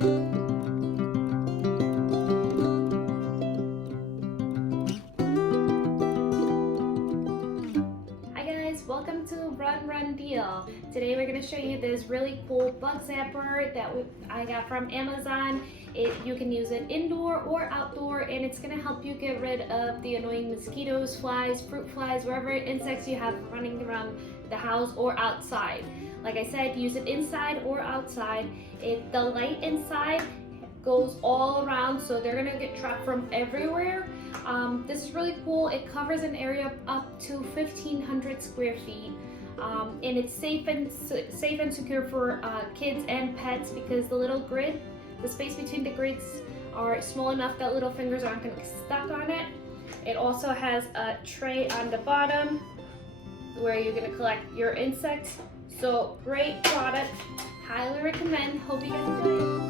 Hi guys, welcome to Run Deal. Today we're going to show you this really cool bug zapper that I got from Amazon. You can use it indoor or outdoor, and it's going to help you get rid of the annoying mosquitoes, flies, fruit flies, wherever insects you have running around the house or outside. Like I said, use it inside or outside. The light inside goes all around, so they're gonna get trapped from everywhere. This is really cool. It covers an area up to 1,500 square feet. And it's safe and secure for kids and pets because the space between the grids are small enough that little fingers aren't gonna get stuck on it. It also has a tray on the bottom where you're gonna collect your insects. So great product, highly recommend. Hope you guys enjoy it.